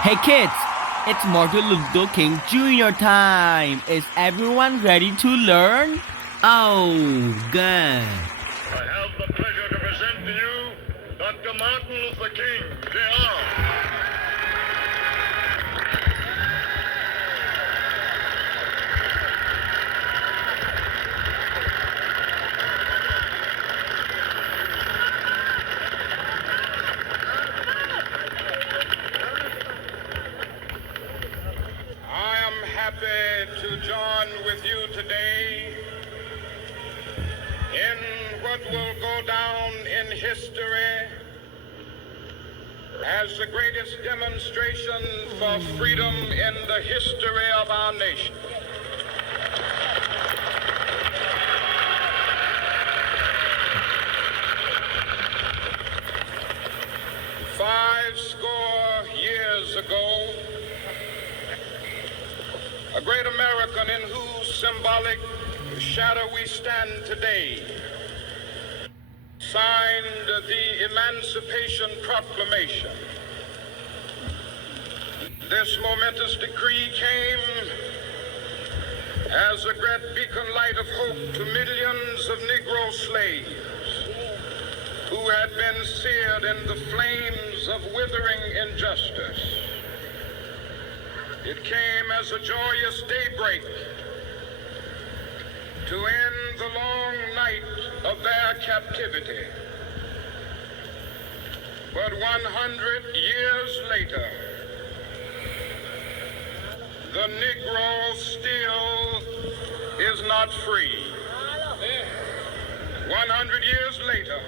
Hey kids, it's Martin Luther King Jr. time. Is everyone ready to learn? Oh, good. I have the pleasure to present to you Dr. Martin Luther King, Jr. I am happy to join with you today in what will go down in history as the greatest demonstration for freedom in the history of our nation. Five score years ago, a great American in whose symbolic shadow we stand today signed the Emancipation Proclamation. This momentous decree came as a great beacon light of hope to millions of Negro slaves who had been seared in the flames of withering injustice. It came as a joyous daybreak to end the long night of their captivity. But 100 years later, the Negro still is not free. 100 years later,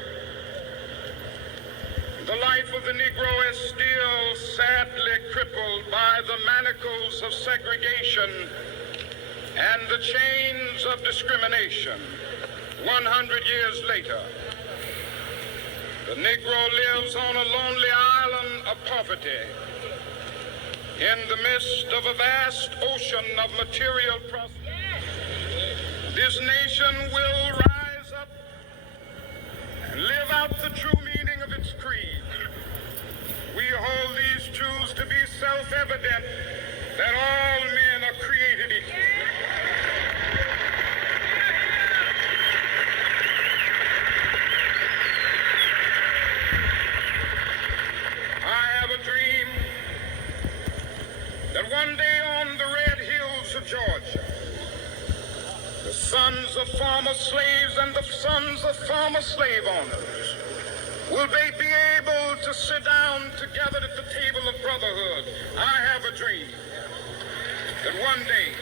the life of the Negro is still sadly crippled by the manacles of segregation and the chains of discrimination. 100 years later, the Negro lives on a lonely island of poverty in the midst of a vast ocean of material prosperity. This nation will rise up and live out the true meaning of its creed. We hold these truths to be self-evident, that all men are created equal. I have a dream that one day on the red hills of Georgia, the sons of former slaves and the sons of former slave owners will they be able to sit down together at the table of brotherhood. I have a dream that one day,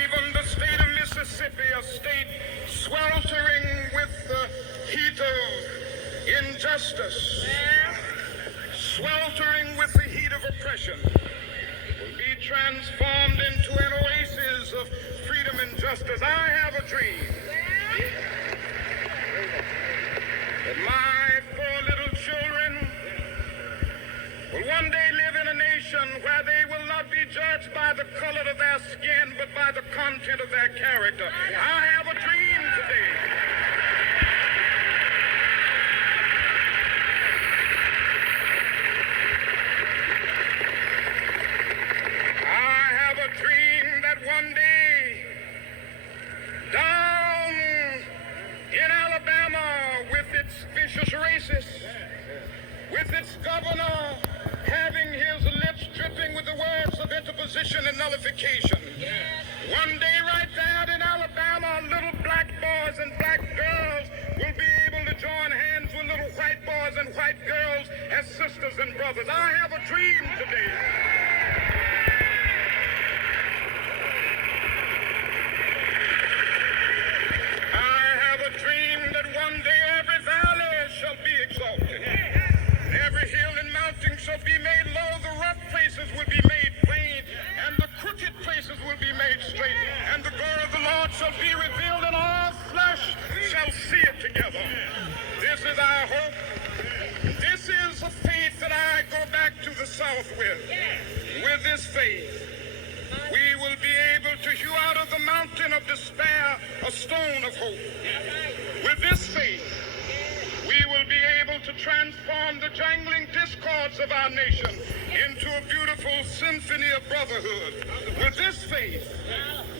even the state of Mississippi, a state sweltering with the heat of injustice, sweltering with the heat of oppression, will be transformed into an oasis of freedom and justice. I have a dream that my four little children will one day live in a nation where they will not be judged by the color of their skin, but by the content of their character. I have a dream today. I have a dream that one day, down in Alabama, with its vicious racists, with its governor having his lips dripping with the words of interposition and nullification. One day right there in Alabama, little black boys and black girls will be able to join hands with little white boys and white girls as sisters and brothers. I have a dream today. I have a dream that one day every valley shall be exalted. Every hill and mountain shall be made low, the rough places will be made plain, and the crooked places will be made straight, and the glory of the Lord shall be revealed, and all flesh shall see it together. This is our hope. This is a faith that I go back to the South with. With this faith, we will be able to hew out of the mountain of despair a stone of hope. With this faith, we will be able to transform the jangling discord gods of our nation into a beautiful symphony of brotherhood. With this faith,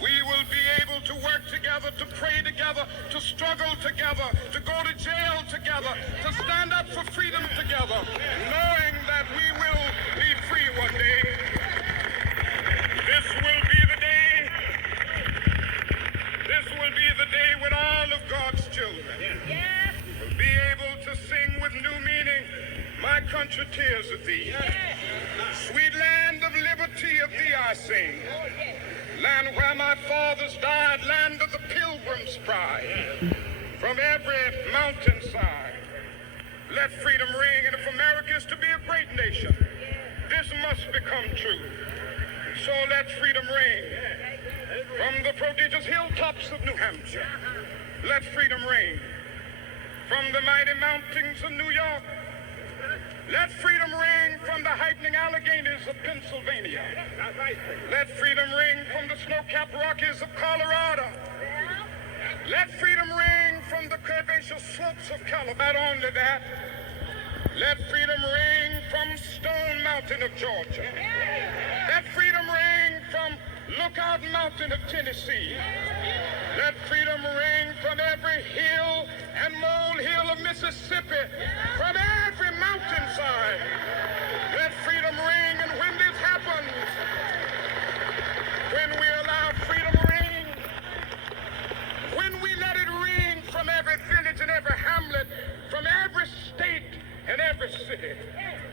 we will be able to work together, to pray together, to struggle together, to go to jail together, to stand up for freedom together, knowing that we will be free one day. This will be the day. This will be the day when all of God's children will be able to sing with new meaning, "My country tears of thee." Sweet land of liberty, of thee I sing. Land where my fathers died, land of the pilgrim's pride. From every mountainside, let freedom ring. And if America is to be a great nation, this must become true. So let freedom ring. From the prodigious hilltops of New Hampshire, let freedom ring. From the mighty mountains of New York, let freedom ring. From the heightening Alleghenies of Pennsylvania, let freedom ring. From the snow-capped Rockies of Colorado, let freedom ring. From the curvaceous slopes of California. Not only that, let freedom ring from Stone Mountain of Georgia. Let freedom ring from Lookout Mountain of Tennessee. Let freedom ring from every hill and molehill of Mississippi, from every mountainside. Let freedom ring, and when this happens, when we allow freedom to ring, when we let it ring from every village and every hamlet, from every state and every city,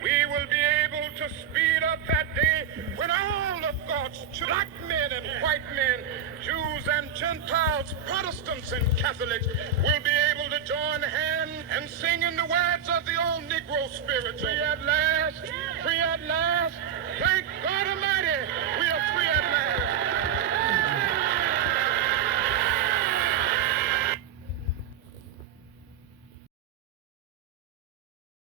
we will be able to speed up that day when all of God's black men and white men, Jews and Gentiles, Protestants and Catholics, will be able to join hands and sing in the words of the old Negro spiritual.